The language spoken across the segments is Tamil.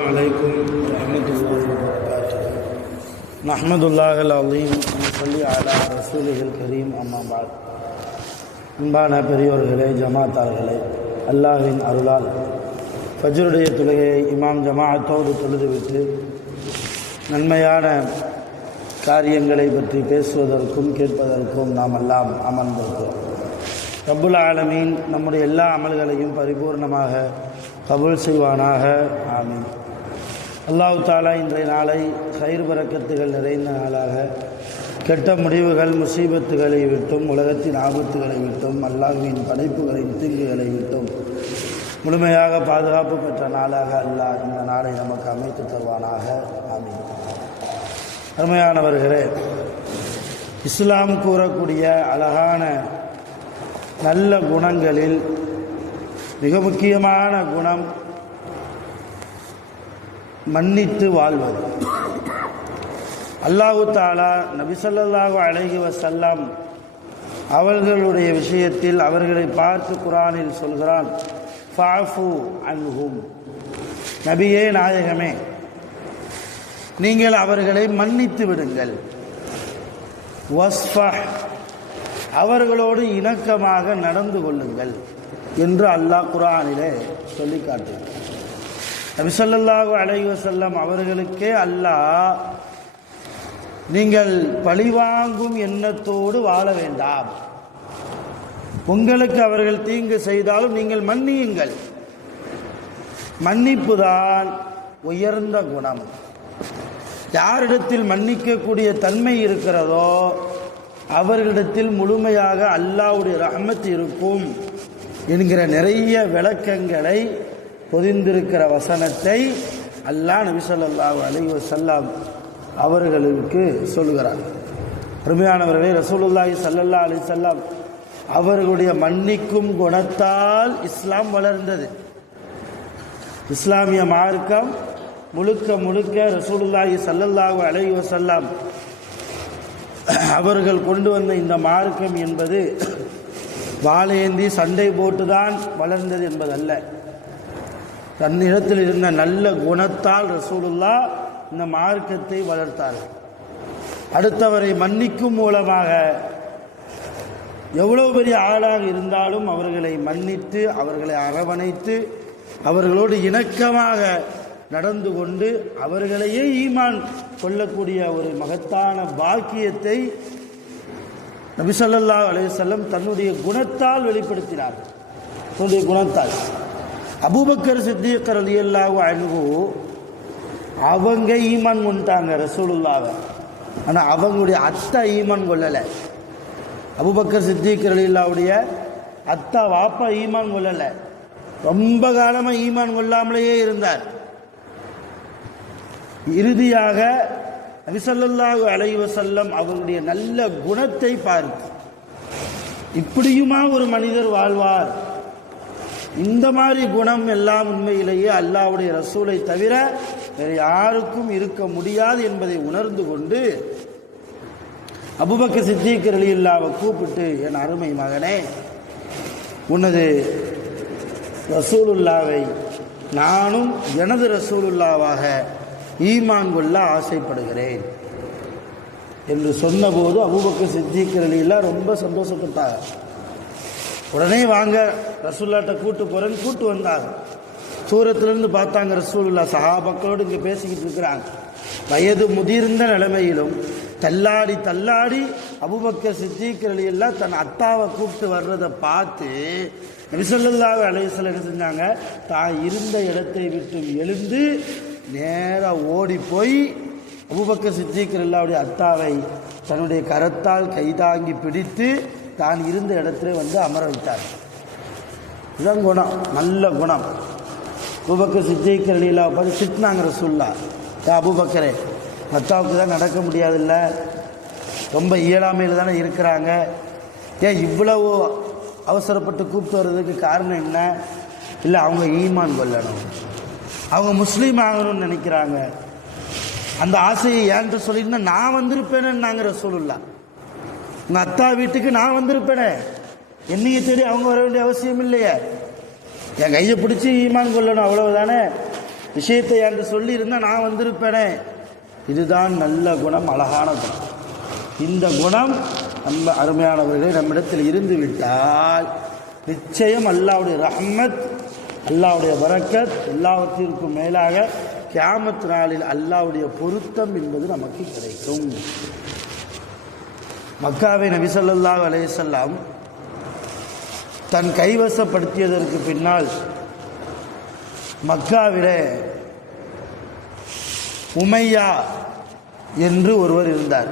عليكم ورحمة الله وبركاته نحمد الله العظيم ونصلي على رسوله الكريم أما بعد அன்பான பெரியோர்களே, ஜமாத்தார்களே, அல்லாஹ்வின் அருளால் ஃபஜ்ருடைய தொழுகையை இமாம் ஜமாஅத்தோடு தொழுதுவிட்டு நன்மையான காரியங்களை பற்றி பேசுவதற்கும் கேட்பதற்கும் நாம் எல்லாம் அமர்ந்திருக்கிறோம். ரப்புல் ஆலமீன் நம்முடைய எல்லா அமல்களையும் பரிபூர்ணமாக கபூல் செய்வானாக. ஆமீன். அல்லாஹ் தஆலா இன்றைய நாளை கைர் பரக்கத்துகள் நிறைந்த நாளாக, கெட்ட முடிவுகள் முசீபத்துகளை விட்டும், உலகத்தின் ஆபத்துகளை விட்டும், அல்லாஹ்வின் படைப்புகளின் தீங்குகளை விட்டும் முழுமையாக பாதுகாப்பு பெற்ற நாளாக அல்லாஹ் இந்த நாளை நமக்கு அமைத்து தருவானாக. ஆமீன். அருமையானவர்களே, இஸ்லாம் கூறக்கூடிய அழகான நல்ல குணங்களில் மிக முக்கியமான குணம் மன்னித்து வாழ்வது. அல்லாஹு தஆலா நபி ஸல்லல்லாஹு அலைஹி வஸல்லம் அவர்களுடைய விஷயத்தில் அவர்களை பார்த்து குர்ஆனில் சொல்கிறான், ஃபஅஃபு அன்ஹும், நபியே நாயகமே, நீங்கள் அவர்களை மன்னித்து விடுங்கள். வஸ்ஃபஹ், அவர்களோடு இணக்கமாக நடந்து கொள்ளுங்கள் என்று அல்லாஹ் குர்ஆனிலே சொல்லி காட்டுகிறார். நபி ஸல்லல்லாஹு அலைஹி வஸல்லம் அவர்களுக்கே அல்லாஹ், நீங்கள் பழிவாங்கும் எண்ணத்தோடு வாழ வேண்டாம், உங்களுக்கு அவர்கள் தீங்கு செய்தாலும் நீங்கள் மன்னியுங்கள். மன்னிப்புதான் உயர்ந்த குணம். யாரிடத்தில் மன்னிக்கக்கூடிய தன்மை இருக்கிறதோ அவர்களிடத்தில் முழுமையாக அல்லாஹ்வுடைய ரஹ்மத் இருக்கும் என்கிற நிறைய விளக்கங்களை பொதிந்திருக்கிற வசனத்தை அல்லாஹ் நபி ஸல்லல்லாஹு அலைஹி வஸல்லம் அவர்களுக்கு சொல்கிறார். அருமையானவர்களே, ரசூலுல்லாஹி ஸல்லல்லாஹு அலைஹி வஸல்லம் அவர்களுடைய மன்னிக்கும் குணத்தால் இஸ்லாம் வளர்ந்தது. இஸ்லாமிய மார்க்கம் முழுக்க முழுக்க ரசூலுல்லாஹி ஸல்லல்லாஹு அலைஹி வஸல்லம் அவர்கள் கொண்டு வந்த இந்த மார்க்கம் என்பது வாளேந்தி சண்டை போட்டுதான் வளர்ந்தது என்பதல்ல. தன்னிடத்தில் இருந்த நல்ல குணத்தால் ரசூலுல்லாஹ் இந்த மார்க்கத்தை வளர்த்தார்கள். அடுத்தவரை மன்னிக்கும் மூலமாக எவ்வளவு பெரிய ஆளாக இருந்தாலும் அவர்களை மன்னித்து, அவர்களை அரவணைத்து, அவர்களோடு இணக்கமாக நடந்து கொண்டு அவர்களையே ஈமான் கொள்ளக்கூடிய ஒரு மகத்தான பாக்கியத்தை நபி ஸல்லல்லாஹு அலைஹி வஸல்லம் தன்னுடைய குணத்தால் வெளிப்படுத்தினார். தன்னுடைய குணத்தால் அபூபக்கர் சித்தீக் ரலியல்லாஹு அன்ஹு அவங்க ஈமான் கொண்டாங்க ரசூலுல்லாஹ்வை. ஆனால் அவங்களுடைய அத்தா ஈமான் கொள்ளலை. அபூபக்கர் சித்தீக் ரலியல்லாஹுடைய அத்தா வாப்பா ஈமான் கொள்ளலை. ரொம்ப காலமாக ஈமான் கொள்ளாமலேயே இருந்தார். இறுதியாக நபி ஸல்லல்லாஹு அலைஹி வஸல்லம் அவருடைய நல்ல குணத்தை பார்த்து, இப்படியுமா ஒரு மனிதர் வாழ்வார், இந்த மாதிரி குணம் எல்லாம் உண்மையிலேயே அல்லாஹ்வுடைய ரசூலை தவிர வேறு யாருக்கும் இருக்க முடியாது என்பதை உணர்ந்து கொண்டு அபூபக்கர் சித்தீக் ரலியல்லாஹு கூப்பிட்டு, என் அருமை மகனே, உனது ரசூலுல்லாவை நானும் எனது ரசூலுல்லாவாக ஈமான் கொள்ள ஆசைப்படுகிறேன் என்று சொன்னபோது அபூபக்கர் சித்தீக் ரலியல்லாஹு ரொம்ப சந்தோஷப்பட்டாங்க. உடனே வாங்க ரசூலுல்லாஹ்ட்ட கூட்டு போறேன்னு கூட்டு வந்தாங்க. தூரத்திலிருந்து பார்த்தாங்க ரசூலுல்லாஹ் சஹாபாக்களோடு இங்கே பேசிக்கிட்டு இருக்கிறாங்க. வயது முதிர்ந்த நிலைமையிலும் தள்ளாடி தள்ளாடி அபூபக்கர் சித்தீக் ரலியல்லாஹு தன் அத்தாவை கூப்பிட்டு வர்றதை பார்த்து நபி ஸல்லல்லாஹு அலைஹி வஸல்லம் என்ன செஞ்சாங்க, தான் இருந்த இடத்தை விட்டு எழுந்து நேராக ஓடி போய் அபூபக்கர் சித்தீக் ரலியல்லாஹுடைய அத்தாவை தன்னுடைய கரத்தால் கைதாங்கி பிடித்து தான் இருந்த இடத்துல வந்து அமர வைத்தார். இதுதான் குணம், நல்ல குணம். அபூபக்கர் சித்தீக் ரலியல்லாஹு பார்த்து திட்டினாங்க ரசூலுல்லாஹ், அபூபக்கரே, அத்தாவுக்கு தான் நடக்க முடியாதுல்ல, ரொம்ப இயலாமையில் தானே இருக்கிறாங்க, ஏன் இவ்வளவு அவசரப்பட்டு கூப்பிட்டு வர்றதுக்கு காரணம் என்ன? இல்லை, அவங்க ஈமான் கொள்ளணும், அவங்க முஸ்லீம் ஆகணும்னு நினைக்கிறாங்க. அந்த ஆசையை ஏன்ட்டு சொல்லிட்டுனா நான் வந்திருப்பேன்னு நாங்கள் ரசூலுல்லாஹ், உங்கள் அத்தா வீட்டுக்கு நான் வந்திருப்பேனே, என்னைய தேடி அவங்க வர வேண்டிய அவசியம் இல்லையே, என் கையை பிடிச்சி ஈமான் கொள்ளணும், அவ்வளவுதானே. விஷயத்தை என்று சொல்லி இருந்தால் நான் வந்திருப்பேனே. இதுதான் நல்ல குணம், அழகான குணம். இந்த குணம் நம்ம அருமையானவர்களே நம்மிடத்தில் இருந்து விட்டால் நிச்சயம் அல்லாஹ்வுடைய ரஹ்மத், அல்லாஹ்வுடைய பரக்கத், எல்லாவற்றிற்கும் மேலாக கியாமத் நாளில் அல்லாஹ்வுடைய பொருத்தம் என்பது நமக்கு கிடைக்கும். மக்காவை நபி ஸல்லல்லாஹு அலைஹி வஸல்லம் தன் கைவசப்படுத்தியதற்கு பின்னால் மக்காவிலே உமையா என்று ஒருவர் இருந்தார்.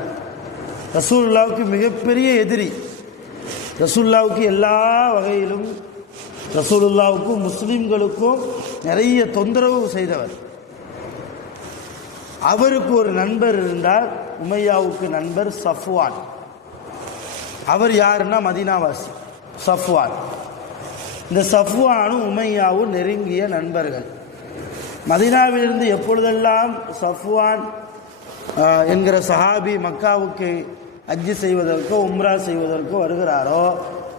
ரசூலுல்லாவுக்கு மிகப்பெரிய எதிரி. ரசூலுல்லாவுக்கு எல்லா வகையிலும் ரசூலுல்லாவுக்கும் முஸ்லிம்களுக்கும் நிறைய தொந்தரவு செய்தவர். அவருக்கு ஒரு நண்பர் இருந்தார். உமையாவுக்கு நண்பர் சஃப்வான். அவர் யாருன்னா மதீனாவாசி சஃப்வான். இந்த சஃப்வானும் உமையாவும் நெருங்கிய நண்பர்கள். மதீனாவிலிருந்து எப்பொழுதெல்லாம் சஃப்வான் என்கிற சஹாபி மக்காவுக்கு ஹஜ்ஜு செய்வதற்கோ உம்ரா செய்வதற்கோ வருகிறாரோ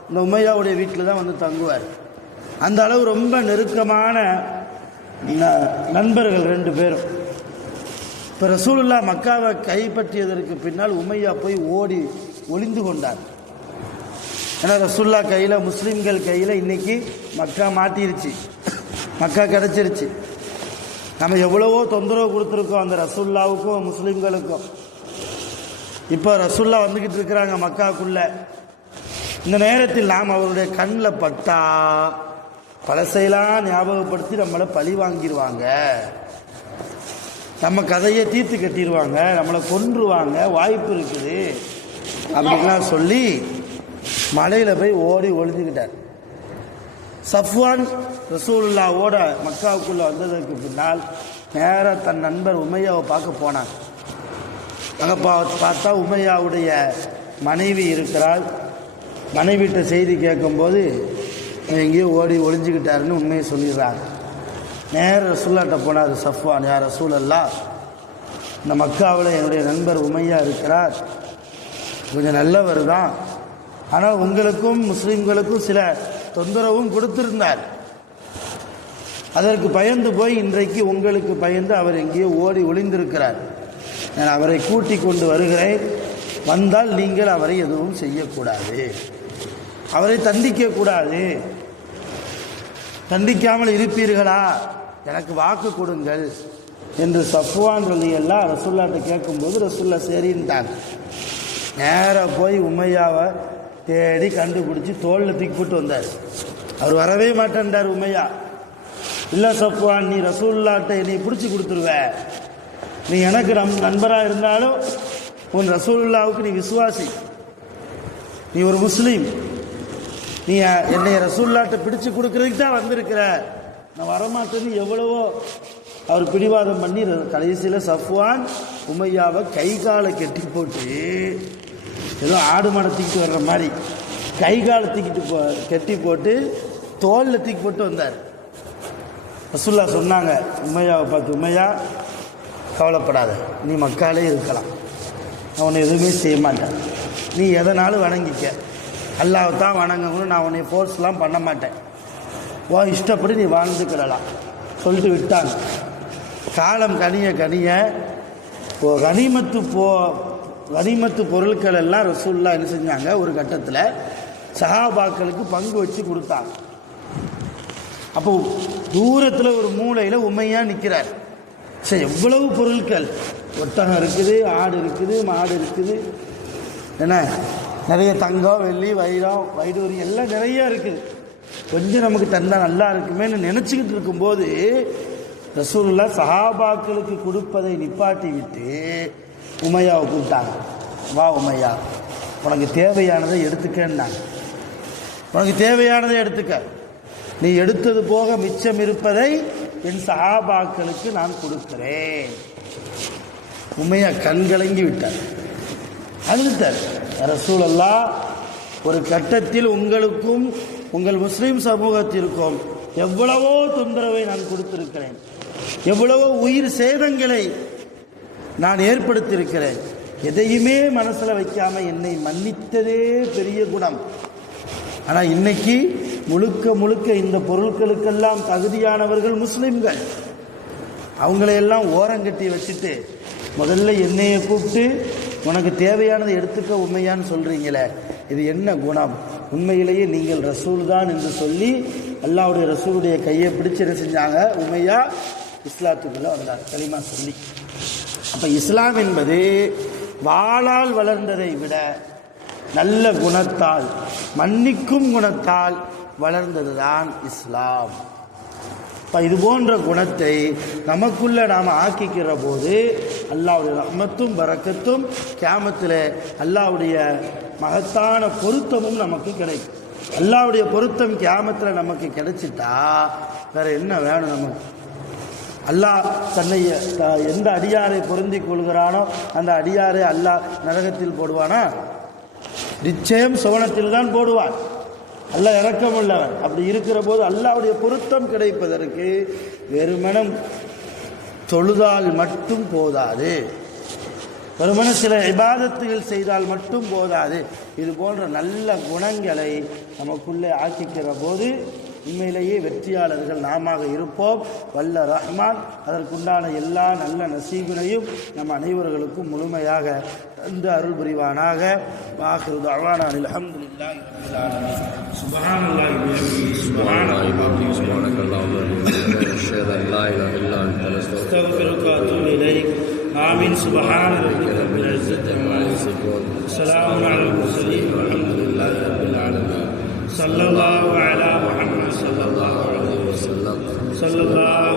இந்த உமையாவுடைய வீட்டில் தான் வந்து தங்குவார். அந்த அளவு ரொம்ப நெருக்கமான நண்பர்கள் ரெண்டு பேரும். இப்போ ரசூலுல்லாஹ் மக்காவை கைப்பற்றியதற்கு பின்னால் உமையா போய் ஓடி ஒளிந்து கொண்டார். ஏன்னா ரசூலுல்லாஹ் கையில், முஸ்லீம்கள் கையில் இன்னைக்கு மக்கா மாட்டிருச்சு, மக்கா கிடச்சிருச்சு. நம்ம எவ்வளவோ தொந்தரவு கொடுத்துருக்கோம் அந்த ரசூலுல்லாவுக்கும் முஸ்லீம்களுக்கும். இப்போ ரசூலுல்லா வந்துக்கிட்டு இருக்கிறாங்க மக்காக்குள்ள. இந்த நேரத்தில் நாம் அவருடைய கண்ணில் பட்டா பழசையெல்லாம் ஞாபகப்படுத்தி நம்மளை பழி வாங்கிடுவாங்க, நம்ம கதையை தீர்த்து கட்டிடுவாங்க, நம்மளை கொன்றுவாங்க, வாய்ப்பு இருக்குது அப்படின்லாம் சொல்லி மலையில் போய் ஓடி ஒளிஞ்சுக்கிட்டார். சஃப்வான் ரசூலுல்லாவோட மக்காவுக்குள்ளே வந்ததற்கு பின்னால் நேராக தன் நண்பர் உமையாவை பார்க்க போனான். அங்கே பார்த்தா உமையாவுடைய மனைவி இருக்கிறாள். மனைவிட்ட செய்தி கேட்கும்போது எங்கேயோ ஓடி ஒளிஞ்சுக்கிட்டாருன்னு உண்மையை சொல்லிடுறாங்க. நேர ரசூல்லாட்ட போனார் சஃப்வான். யார் ரசூலல்லாஹ், இந்த மக்காவில் என்னுடைய நண்பர் உமையா இருக்கிறார், கொஞ்சம் நல்லவர் தான், ஆனால் உங்களுக்கும் முஸ்லீம்களுக்கும் சில தொந்தரவும் கொடுத்திருந்தார். அதற்கு பயந்து போய் இன்றைக்கு உங்களுக்கு பயந்து அவர் எங்கேயோ ஓடி ஒளிந்திருக்கிறார். நான் அவரை கூட்டி கொண்டு வருகிறேன். வந்தால் நீங்கள் அவரை எதுவும் செய்யக்கூடாது, அவரை தண்டிக்கக்கூடாது. தண்டிக்காமல் இருப்பீர்களா, எனக்கு வாக்கு கொடுங்கள் என்று சஃப்வான் ரலியல்லாஹு ரசூலுல்லாஹ்ட்ட கேட்கும்போது ரசூலுல்லா சரின்ட்டாங்க. நேராக போய் உமையாவை தேடி கண்டுபிடிச்சி தோளில் தூக்கி போட்டு வந்தார். அவர் வரவே மாட்டேன்டார் உமையா. இல்லை சஃப்வான், நீ ரசூலுல்லாஹ்ட்ட என்னை பிடிச்சி கொடுத்துருவ, நீ எனக்கு நண்பராக இருந்தாலும் உன் ரசூலுல்லாவுக்கு நீ விசுவாசி, நீ ஒரு முஸ்லீம், நீ என்னை ரசூலுல்லாஹ்ட்ட பிடிச்சு கொடுக்கறதுக்கு தான் வந்திருக்கிற, நான் வரமாட்டேன்னு எவ்வளவோ அவர் பிடிவாதம் பண்ணி கடைசியில் சஃப்வான் உமையாவை கை காலை கெட்டி போட்டு ஏதோ ஆடு மாடை தூக்கிட்டு வர்ற மாதிரி கை காலை தூக்கிட்டு கெட்டி போட்டு தோளில் தூக்கி போட்டு வந்தார். ரசூலுல்லாஹ் சொன்னாங்க உமையாவை பார்த்து, உமையா கவலைப்படாத, நீ மக்காலே இருக்கலாம், அவனை எதுவுமே செய்ய மாட்டேன், நீ எதனாலும் வணங்கிக்க, அல்லாஹ் தான் வணங்கணும்னு நான் உன்னை ஃபோர்ஸ்லாம் பண்ண மாட்டேன், ஓ இஷ்டப்படி நீ வாழ்ந்துக்கிடலாம் சொல்லிட்டு விட்டாங்க. காலம் கனிய கனிய கனிமத்து பொருட்கள் எல்லாம் ரசூலுல்லாஹ் என்ன செஞ்சாங்க, ஒரு கட்டத்தில் சஹாபாக்களுக்கு பங்கு வச்சு கொடுத்தாங்க. அப்போ தூரத்தில் ஒரு மூலையில் உமையா நிற்கிறார். சரி, எவ்வளவு பொருட்கள், ஒட்டகம் இருக்குது, ஆடு இருக்குது, மாடு இருக்குது, என்ன நிறைய தங்கம் வெள்ளி வைரம் வைடூரியம் எல்லாம் நிறைய இருக்குது, கொஞ்சம் நமக்கு தந்தால் நல்லா இருக்குமேன்னு நினச்சிக்கிட்டு இருக்கும்போது ரசூலுல்லாஹ் சஹாபாக்களுக்கு கொடுப்பதை நிப்பாட்டி விட்டு உமையாவை கூப்பிட்டாங்க. வா உமையா, உனக்கு தேவையானதை எடுத்துக்கன்னாங்க. உனக்கு தேவையானதை எடுத்துக்க, நீ எடுத்தது போக மிச்சம் இருப்பதை என் சஹாபாக்களுக்கு நான் கொடுக்கிறேன். உமையா கண்கலங்கி விட்டார், அழுத்தார். ரசூலுல்லாஹ், ஒரு கட்டத்தில் உங்களுக்கும் உங்கள் முஸ்லீம் சமூகத்திற்கும் எவ்வளவோ தொந்தரவை நான் கொடுத்திருக்கிறேன், எவ்வளவோ உயிர் சேதங்களை நான் ஏற்படுத்தியிருக்கிறேன், எதையுமே மனசில் வைக்காம என்னை மன்னித்ததே பெரிய குணம். ஆனால் இன்னைக்கு முழுக்க முழுக்க இந்த பொருட்களுக்கெல்லாம் தகுதியானவர்கள் முஸ்லிம்கள். அவங்களையெல்லாம் ஓரங்கட்டி வச்சுட்டு முதல்ல என்னையை கூப்பிட்டு உனக்கு தேவையானதை எடுத்துக்க உண்மையான்னு சொல்கிறீங்களே, இது என்ன குணம்? உண்மையிலேயே நீங்கள் ரசூல் தான் என்று சொல்லி அல்லாஹ்வுடைய ரசூலுடைய கையை பிடிச்சு என்ன செஞ்சாங்க? உண்மையா இஸ்லாத்துக்குள்ளே வந்தார், கலிமா சொல்லி. அப்போ இஸ்லாம் என்பது வாளால் வளர்ந்ததை விட நல்ல குணத்தால், மன்னிக்கும் குணத்தால் வளர்ந்தது தான் இஸ்லாம். இப்போ இது போன்ற குணத்தை நமக்குள்ளே நாம் ஆக்கிக்கிற போது அல்லாஹ்வுடைய ரஹ்மத்தும் பரக்கத்தும் கியாமத்தில் அல்லாஹ்வுடைய மகத்தான பொருத்தமும் நமக்கு கிடைக்கும். அல்லாஹ்வுடைய பொருத்தம் கியாமத்தில் நமக்கு கிடைச்சிட்டா வேற என்ன வேணும் நமக்கு? அல்லாஹ் தன்னை எந்த அடியாரை பொருந்தி கொள்கிறானோ அந்த அடியாரை அல்லாஹ் நரகத்தில் போடுவானா? நிச்சயம் சுவனத்தில் தான் போடுவான். அல்லாஹ் இரக்கமுள்ளவன். அப்படி இருக்கிற போது அல்லாஹ்வுடைய பொருத்தம் கிடைப்பதற்கு வெறுமனம் தொழுதால் மட்டும் போதாது, வெறுமன சில இபாதத்துகள் செய்தால் மட்டும் போதாது. இது போன்ற நல்ல குணங்களை நமக்குள்ளே ஆக்கிக்கிற போது உண்மையிலேயே வெற்றியாளர்கள் நாம இருப்போம். வல்ல ரஹ்மான் அதற்குண்டான எல்லா நல்ல நசீபினையும் நம் அனைவர்களுக்கும் முழுமையாக தந்து அருள் புரிவானாக. வாஹிரு தஅவானா அல்ஹம்துலில்லாஹி ரப்பில் ஆலமீன். சுப்ஹானல்லாஹி வ பிஹம்திஹி சுப்ஹானல்லாஹி வ பிஹம்திஹி சுப்ஹானக்கல்லாஹு வ பிஹம்திஹி அஷ்ஹது அன் லா இலாஹா இல்லா அன்த அஸ்தக்ஃபிருக வ அத்தூபு இலைக். ஆமீன். சுப்ஹான ரப்பிக ரப்பில் இஸ்ஸத்தி அம்மா யசிஃபூன். ஸலாமுன் அலல் முர்ஸலீன் வல்ஹம்துலில்லாஹி ரப்பில் ஆலமீன். ஸல்லல்லாஹு அலா முஹம்மத் ஸல்லல்லாஹு அலைஹி வஸல்லம். ஸல்லல்லாஹு